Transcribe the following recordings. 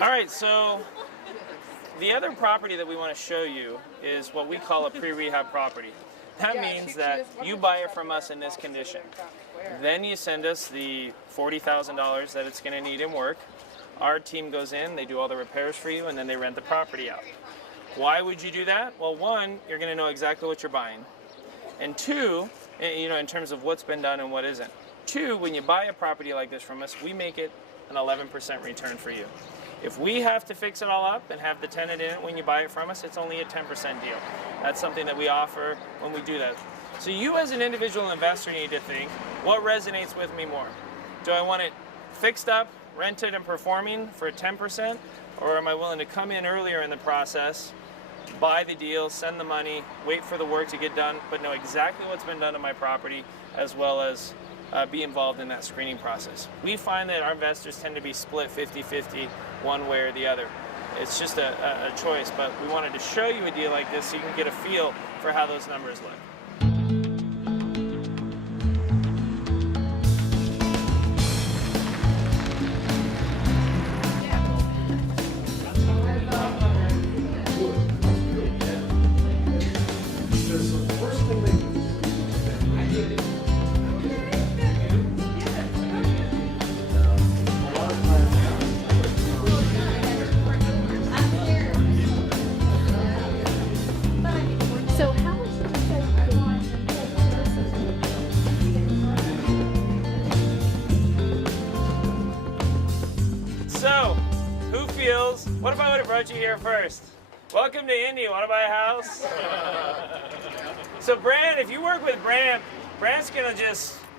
All right, so the other property that we want to show you is what we call a pre-rehab property. That means that you buy it from us in this condition. Then you send us the $40,000 that it's going to need in work. Our team goes in, they do all the repairs for you, and then they rent the property out. Why would you do that? Well, one, you're going to know exactly what you're buying. And two, in terms of what's been done and what isn't. Two, when you buy a property like this from us, we make it an 11% return for you. If we have to fix it all up and have the tenant in it when you buy it from us, it's only a 10% deal. That's something that we offer when we do that. So you as an individual investor need to think, what resonates with me more? Do I want it fixed up, rented and performing for 10%? Or am I willing to come in earlier in the process, buy the deal, send the money, wait for the work to get done, but know exactly what's been done to my property, as well as be involved in that screening process. We find that our investors tend to be split 50-50 one way or the other. It's just a choice, but we wanted to show you a deal like this so you can get a feel for how those numbers look. What if I would have brought you here first? Welcome to Indy. Want to buy a house? So Brant, if you work with Brant, Brant's gonna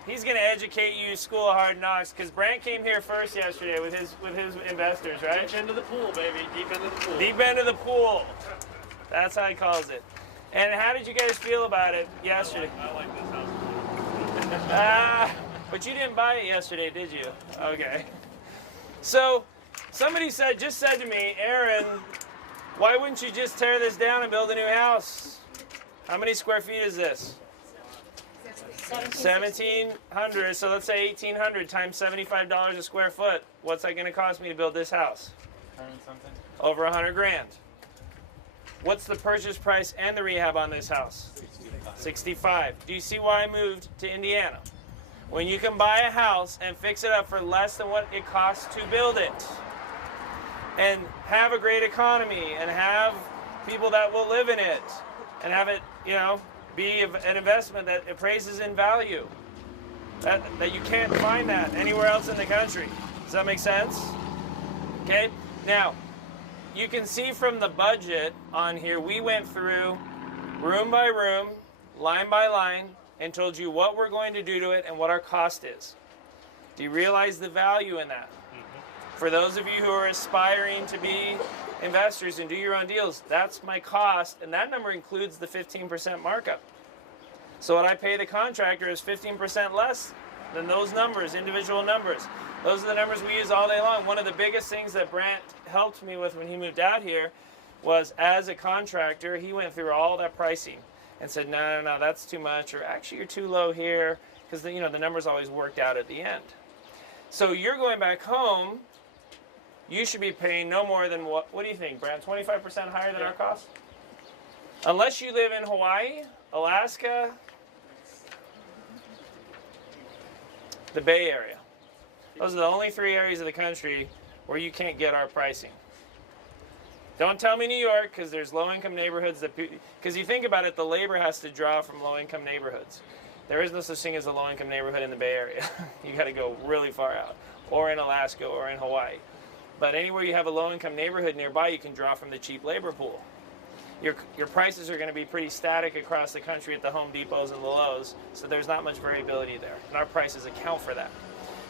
he's gonna educate you school of hard knocks, because Brant came here first yesterday with his investors, right? Deep end of the pool, baby. Deep end of the pool. Deep end of the pool. That's how he calls it. And how did you guys feel about it yesterday? I like this house. But you didn't buy it yesterday, did you? Okay. So somebody just said to me, Aaron, why wouldn't you just tear this down and build a new house? How many square feet is this? 1,700. So let's say 1,800 times $75 a square foot. What's that going to cost me to build this house? 100 something. Over 100 grand. What's the purchase price and the rehab on this house? 65. Do you see why I moved to Indiana? When you can buy a house and fix it up for less than what it costs to build it, and have a great economy, and have people that will live in it, and have it, be an investment that appraises in value, that you can't find that anywhere else in the country. Does that make sense? Okay. Now, you can see from the budget on here, we went through room by room, line by line, and told you what we're going to do to it and what our cost is. Do you realize the value in that? Mm-hmm. For those of you who are aspiring to be investors and do your own deals, that's my cost, and that number includes the 15% markup. So what I pay the contractor is 15% less than those numbers, individual numbers. Those are the numbers we use all day long. One of the biggest things that Brant helped me with when he moved out here was, as a contractor, he went through all that pricing and said, no, that's too much, or actually you're too low here, because the numbers always worked out at the end. So you're going back home, you should be paying no more than what do you think, Brant, 25% higher than our cost? Unless you live in Hawaii, Alaska, the Bay Area. Those are the only 3 areas of the country where you can't get our pricing. Don't tell me New York, because there's low-income neighborhoods because you think about it, the labor has to draw from low-income neighborhoods. There is no such thing as a low-income neighborhood in the Bay Area. You got to go really far out, or in Alaska, or in Hawaii. But anywhere you have a low-income neighborhood nearby, you can draw from the cheap labor pool. Your prices are going to be pretty static across the country at the Home Depots and the Lowe's, so there's not much variability there, and our prices account for that.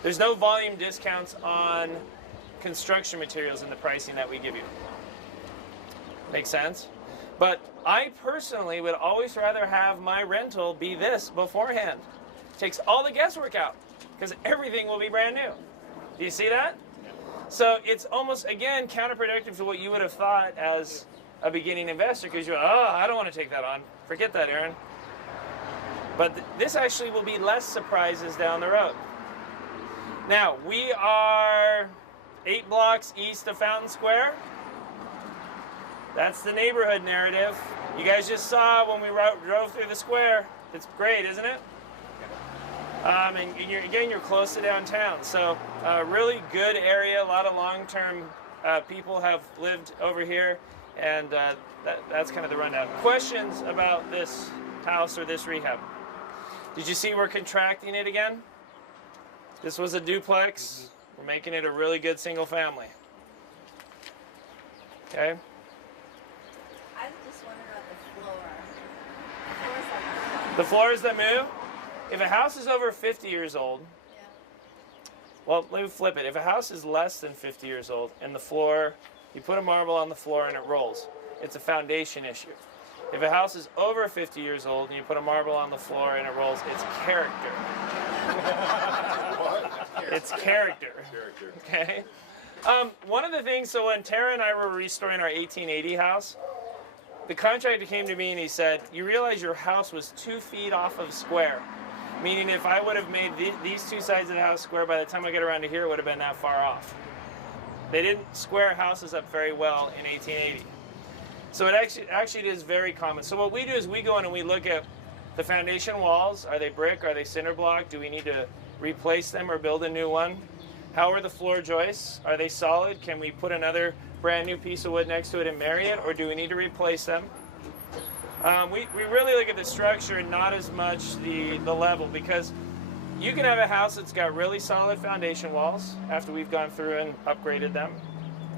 There's no volume discounts on construction materials in the pricing that we give you. Make sense? But I personally would always rather have my rental be this beforehand. Takes all the guesswork out, because everything will be brand new. Do you see that? So it's almost, again, counterproductive to what you would have thought as a beginning investor, because you're, I don't want to take that on. Forget that, Aaron. But this actually will be less surprises down the road. Now, we are 8 blocks east of Fountain Square. That's the neighborhood narrative. You guys just saw when we drove through the square. It's great, isn't it? And you're close to downtown. So really good area. A lot of long-term people have lived over here. And that's kind of the rundown. Questions about this house or this rehab? Did you see we're contracting it again? This was a duplex. We're making it a really good single family. Okay? I was just wondering about the floor. The floor's like, The floors that move? If a house is over 50 years old, yeah. well, let me flip it. If a house is less than 50 years old and the floor, you put a marble on the floor and it rolls, it's a foundation issue. If a house is over 50 years old and you put a marble on the floor and it rolls, it's character. It's character. Okay? One of the things, so when Tara and I were restoring our 1880 house, the contractor came to me and he said, you realize your house was 2 feet off of square. Meaning if I would have made these two sides of the house square, by the time I get around to here, it would have been that far off. They didn't square houses up very well in 1880. So it actually is very common. So what we do is we go in and we look at the foundation walls. Are they brick? Are they cinder block? Do we need to replace them or build a new one? How are the floor joists? Are they solid? Can we put another brand new piece of wood next to it and marry it, or do we need to replace them? We really look at the structure and not as much the level, because you can have a house that's got really solid foundation walls after we've gone through and upgraded them,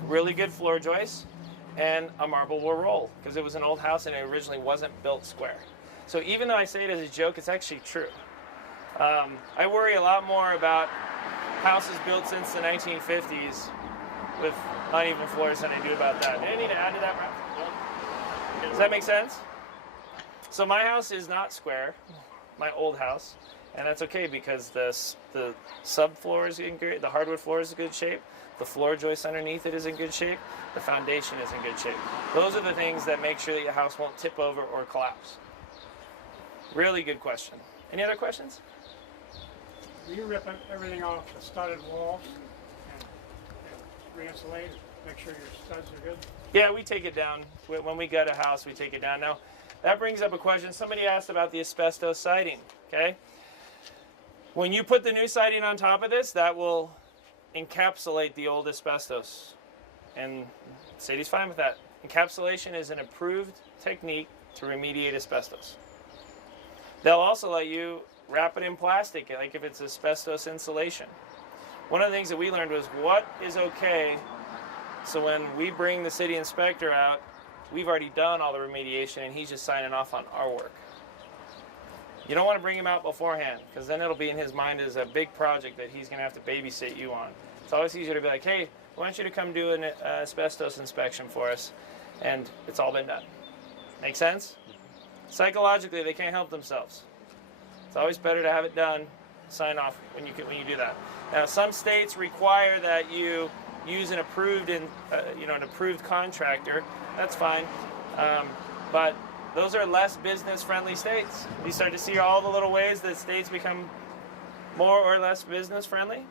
really good floor joists, and a marble will roll because it was an old house and it originally wasn't built square. So even though I say it as a joke, it's actually true. I worry a lot more about houses built since the 1950s with uneven floors than I do about that. Do I need to add to that, Ralph? Does that make sense? So my house is not square, my old house, and that's okay because the subfloor is in good, the hardwood floor is in good shape, the floor joist underneath it is in good shape, the foundation is in good shape. Those are the things that make sure that your house won't tip over or collapse. Really good question. Any other questions? Do you rip everything off the studded walls and re-insulate, make sure your studs are good? Yeah, we take it down. When we gut a house, we take it down. Now, that brings up a question. Somebody asked about the asbestos siding, okay? When you put the new siding on top of this, that will encapsulate the old asbestos. And the city's fine with that. Encapsulation is an approved technique to remediate asbestos. They'll also let you wrap it in plastic, like if it's asbestos insulation. One of the things that we learned was what is okay, so when we bring the city inspector out, we've already done all the remediation and he's just signing off on our work. You don't want to bring him out beforehand, because then it'll be in his mind as a big project that he's going to have to babysit you on. It's always easier to be like, hey, I want you to come do an asbestos inspection for us, and it's all been done. Make sense? Psychologically, they can't help themselves. It's always better to have it done, sign off when you do that. Now, some states require that you use an approved an approved contractor. That's fine, but those are less business-friendly states. You start to see all the little ways that states become more or less business-friendly.